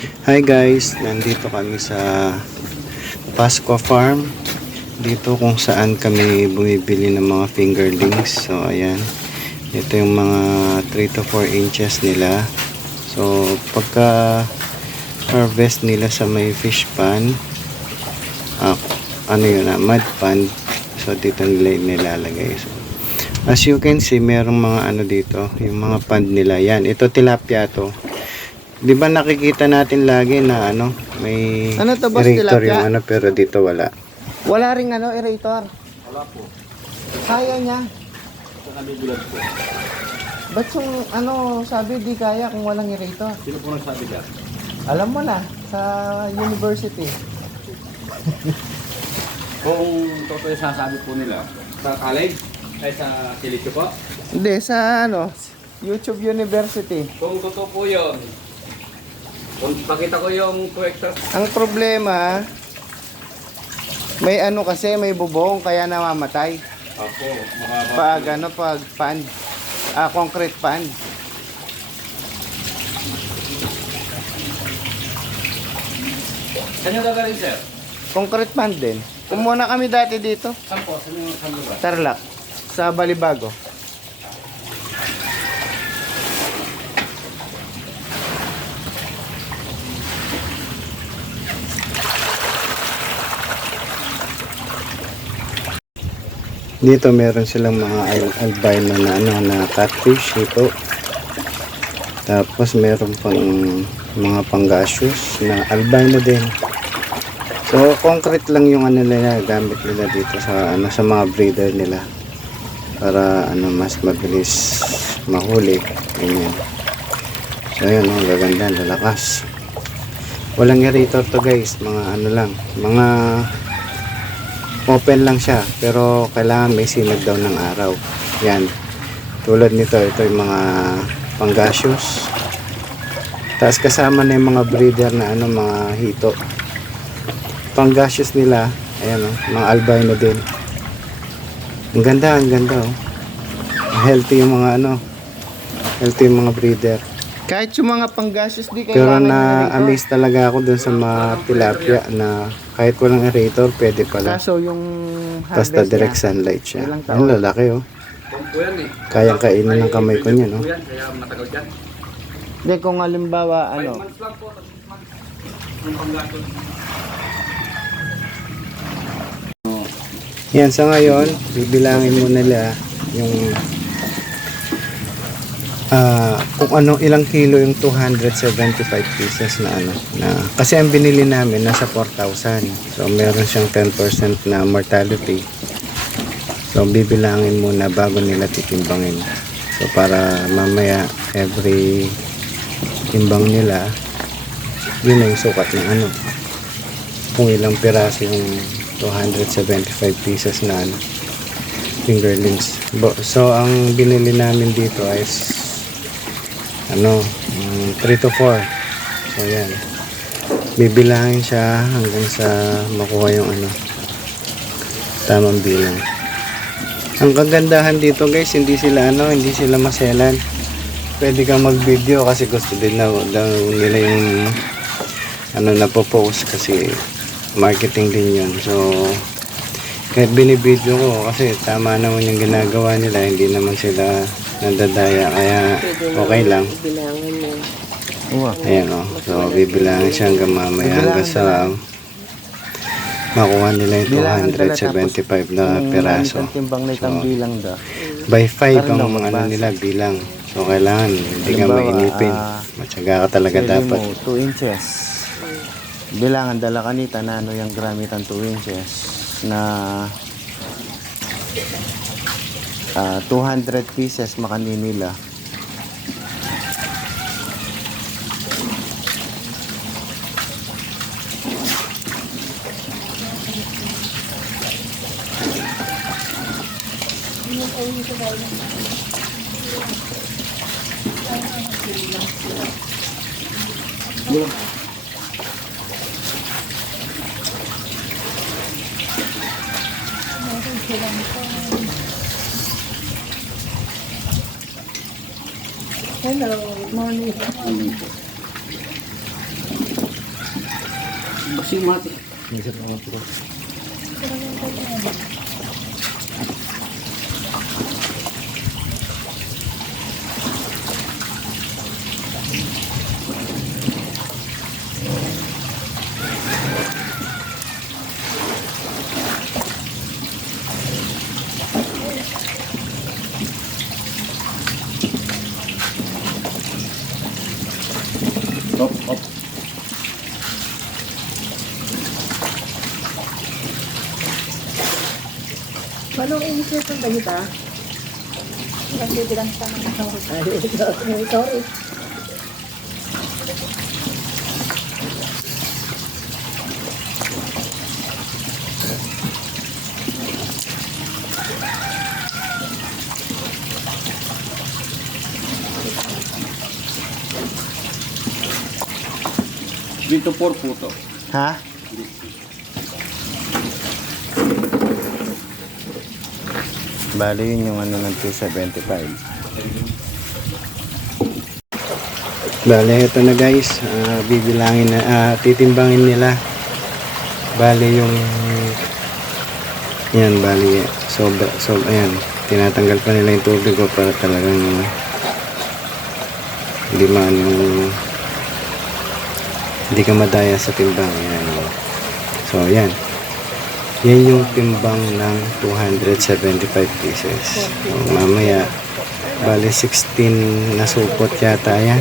Hi guys, nandito kami sa Pasqua Farm. Dito kung saan kami bumibili ng mga fingerlings. So ayan, ito yung mga 3 to 4 inches nila. So pagka harvest nila sa may fish pan, mud pan. So dito nila nilalagay. So as you can see, merong mga dito, yung mga pond nila. Yan, ito tilapia to. Di ba nakikita natin lagi na may Ano to, boss, erator tilapia? yung pero dito wala. Wala ring erator. Wala po. Kaya niya. Sa nabibilad po. Ba't yung sabi di kaya kung walang erator? Sino po nagsabi dyan? Alam mo na, sa university. Kung totoo yung sasabi po nila, sa college, ay sa Silitio po. Hindi, sa YouTube University. Kung totoo po yun, kung pakita ko yung 2 extras. Ang problema, may kasi, may bubong, kaya namamatay. Opo, mababa. Pag pan, concrete pan. Saan yung gagaling, sir? Concrete pan din. Kumuna kami dati dito, Saan po? Saan lugar? Tarlac, sa Balibago. Dito meron silang mga albino na catfish ito. Tapos meron pang mga pangasius na albino din. So concrete lang yung nila gamit nila dito sa mga breeder nila para mas mabilis mahuli. Ganyan. So yun, gaganda, lalakas. Walang aerator to guys, mga lang, mga open lang siya, pero kailangan may sinag daw ng araw. Yan, tulad nito, ito yung mga pangasius. Tapos kasama na yung mga breeder na mga hito. Pangasius nila, ayan mga albino din. Ang ganda oh. Healthy yung mga healthy yung mga breeder. Kahit yung mga pangasius di Pero kailangan ng na-amaze talaga ako dun sa mga tilapia na kahit walang aerator, pwede pala. Kaso yung Basta harvest direct niya, sunlight siya. ilang taon? Ang lalaki oh. Kung po yan eh. Kayang kainin ng kamay ko niya, no? Po yan, kaya matagal dyan. Hindi, kung halimbawa 5 months lang po, 6 months. Yung panggatos. Yan, sa ngayon, bibilangin mo nila yung kung ilang kilo yung 275 pieces na kasi ang binili namin nasa 4,000. So meron siyang 10% na mortality. So bibilangin muna bago nila titimbangin. So para mamaya every timbang nila, yun na yung sukat ng kung ilang piraso yung 275 pieces na fingerlings. So ang binili namin dito is 3 to 4. So yan, bibilangin siya hanggang sa makuha yung tamang bilang. Ang kagandahan dito guys, hindi sila maselan. Pwede kang mag video kasi gusto din daw nila yung napopost kasi marketing din yun. So kahit binibideo ko kasi tama naman yung ginagawa nila, hindi naman sila nandadaya, kaya okay lang. Ayan so bibilangin siya hanggang mamaya, hanggang sa makuha nila yung 275 na piraso. So by 5 ang nila bilang. So kailangan hindi ka mainipin, matyaga ka talaga dapat. 2 inches bilangan dala kanita na yung gramitan 2 inches na 200 pieces makaninila. Hello, good morning. Kasi mati. Op, op. Anong inisip ng ganito? Kasi bilang sa mga sorry. Dito 4 po to. Ha? Bali yun yung ano ng 275. Bale, ito na guys. Bibilangin na, titimbangin nila. Bale yung yan, bali ayan, tinatanggal pa nila yung tubig ko para talagang hindi ka madaya sa timbang. Ayan, oh. So yan yung timbang ng 275 pieces. So, mamaya bali 16 na supot yata yan.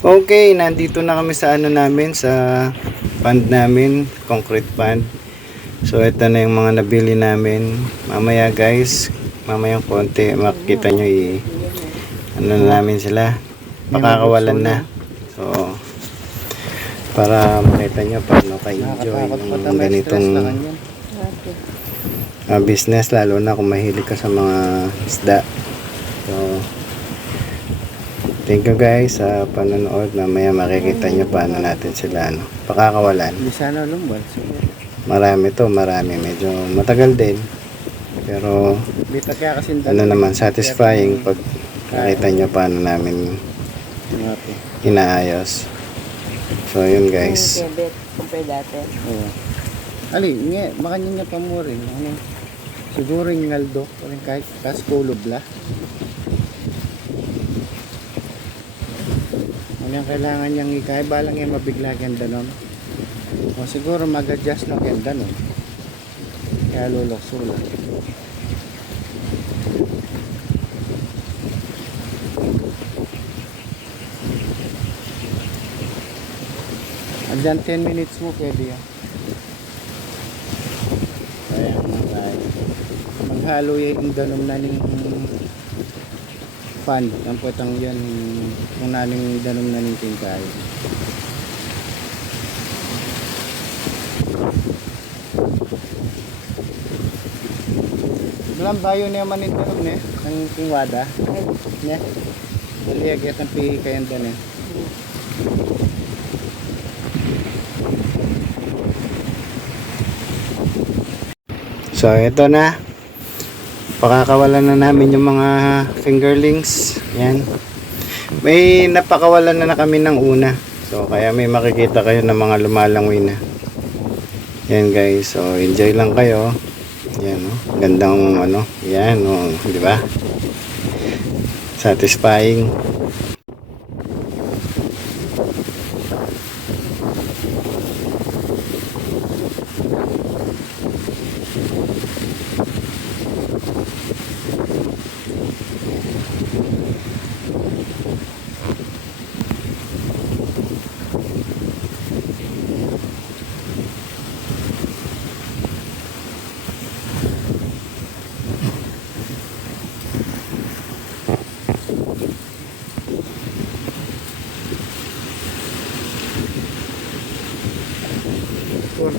Okay, nandito na kami sa ano namin, sa pond namin, concrete pond. So ito na yung mga nabili namin. Mamaya guys, mamayang konti makikita nyo ano na namin sila, pakakawalan na. So para makita nyo paano ka-enjoy yung ganitong business, lalo na kung mahilig ka sa mga isda. So thank you guys sa panonood. Mamaya makikita nyo paano natin sila pakakawalan. Hindi sana lumbal. Marami, medyo matagal din, pero ano naman, satisfying pag nakita nyo paano namin inaayos. So yun guys. Compare dati. Oo. Ali, makanya niya pa mo rin. Ano? Siguro yung ngaldo, kahit kaskulob la. Ano yung kailangan niyang ikay, balang yung mabigla ganda nun. O siguro mag-adjust ng ganda nun. Kaya lulokso lang. Andyan 10 minutes mo pwede yan. Kaya maghalo yung danom na ning pan. Ang putang yan kung naning danom na ning tingkay. Dalam bayo niya man ito ne, ang kingwada. Ne. Dali agad ang pihi kayan doon eh. So ito na, pakakawalan na namin yung mga fingerlings. Yan, may napakawalan na kami ng una, so kaya may makikita kayo ng mga lumalangoy na. Yan guys, so enjoy lang kayo. Yan, oh, gandang yan, oh, di ba? Satisfying.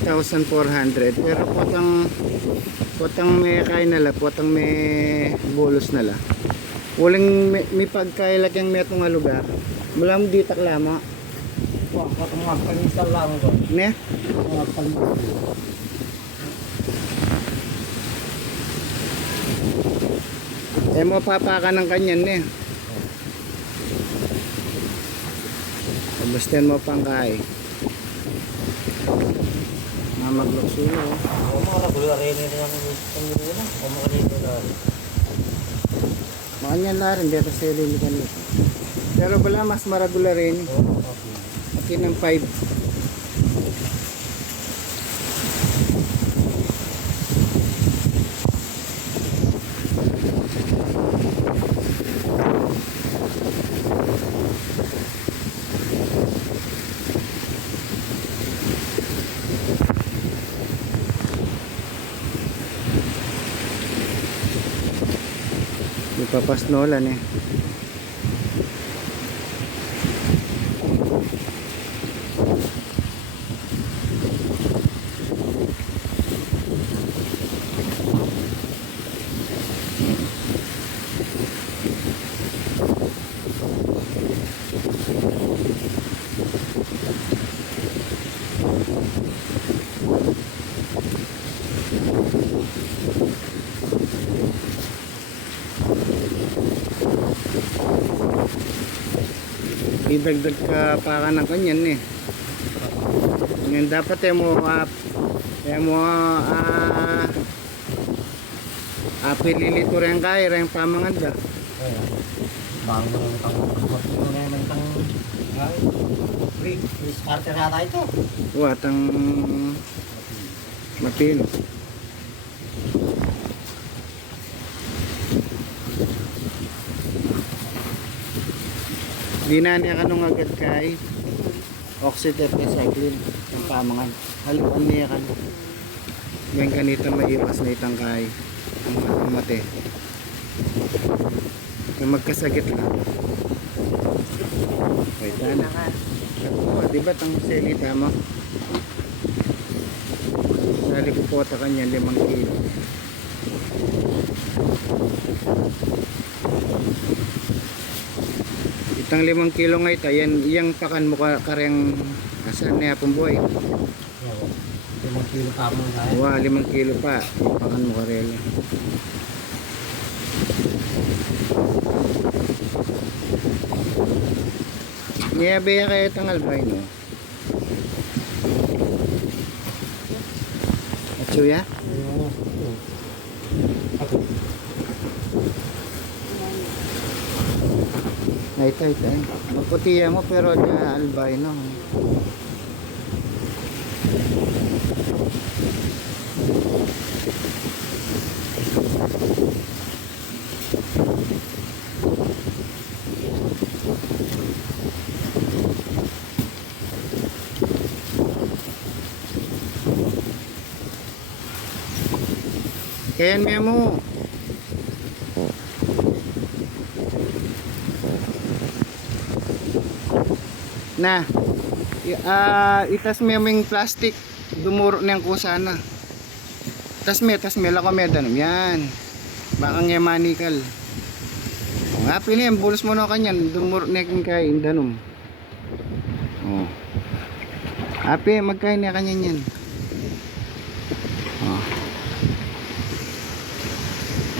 $4,400 pero potang may kain nala, potang may bolos nala. Walang may pagkailak yung metong nga lugar. Malam di taklama. Wah, potong mga panisal lang ko. Ne? Mga panisal. Mapapaka ng kanyan ne. Bastian mo pang kay. Mga magluksulo. Oo, mga regular rin nila yung pangilo na. O mga regular. Mga niyan na rin, dito sa ilili kanito. Pero wala, mas maragular rin. Oo, okay. Akin ng 5. Ipapasnolan eh. Idagdag ka pa ka ng kanyan eh. Ngayon dapat pililito rin kaya rin pamanganda. Kaya, bago mo naman itang mo naman itang free starter yata ito. Watang mapilo. Di na niya kanong agad kay oxidative recycling yung pamangan. Haluan niya kan. Ngayon kanita maiwas na itang kay ang mate. Yung magkasagit lang. Wait na. Di ba tang selita mo? Sali ko po ta kanya 5 kilo. Itang 5 kilo nga ito, yang pakan mo kareng asan na yapong buhay. Oo. 5 kilo pa mo na. Wow, 5 kilo pa, pakan mo karela. Niyabeya kayo itang albino. Atsuya? Oo. Ito. Maputiya mo pero di albino. Kaya mo. Na itas mo yung plastic dumuro niyang kusana tas me lako me danum yan baka nga manikal nga pili yung bulos mo na kanyan dumuro niyang kay danum oh api magkain niya kanyan yan oh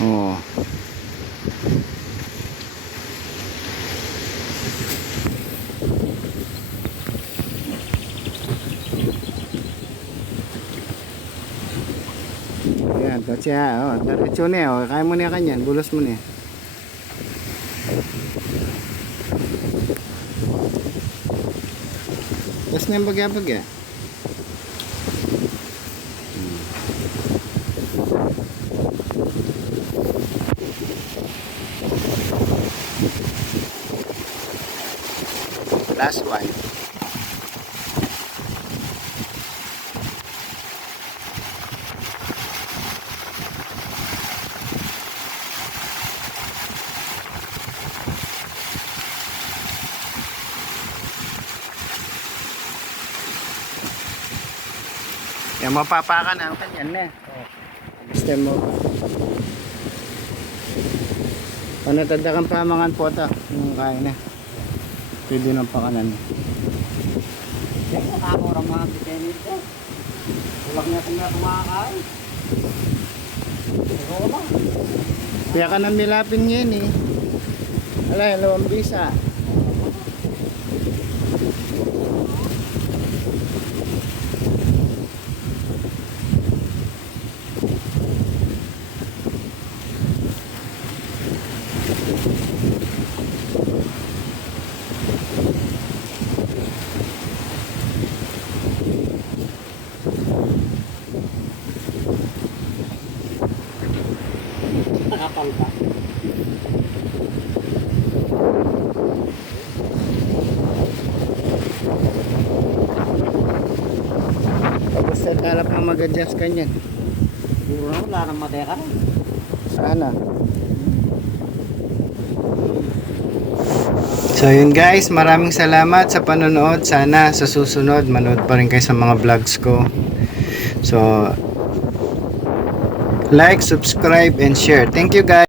oh yan, tatya, oh, diretso na, oh, kaya mo na kanyan, bulos mo na. Tapos na yung bagya-bagya. Last one. Yan, mapapakan ang kanyan na. Stem mo. Panatadakan pamangan po ito. Yung kaya na. Pwede ng pakanan. Yan, nakakurang mga bitenil ko. Huwag natin na kumakain. Ikaw ba? Kaya ka nang milapin ngayon eh. Alay, 2 bisa. sa kalap na mag-adjust kanyan. Siguro na wala nang mateka. Sana. So yun guys, maraming salamat sa panonood. Sana sa susunod manood pa rin kayo sa mga vlogs ko. So like, subscribe and share. Thank you guys.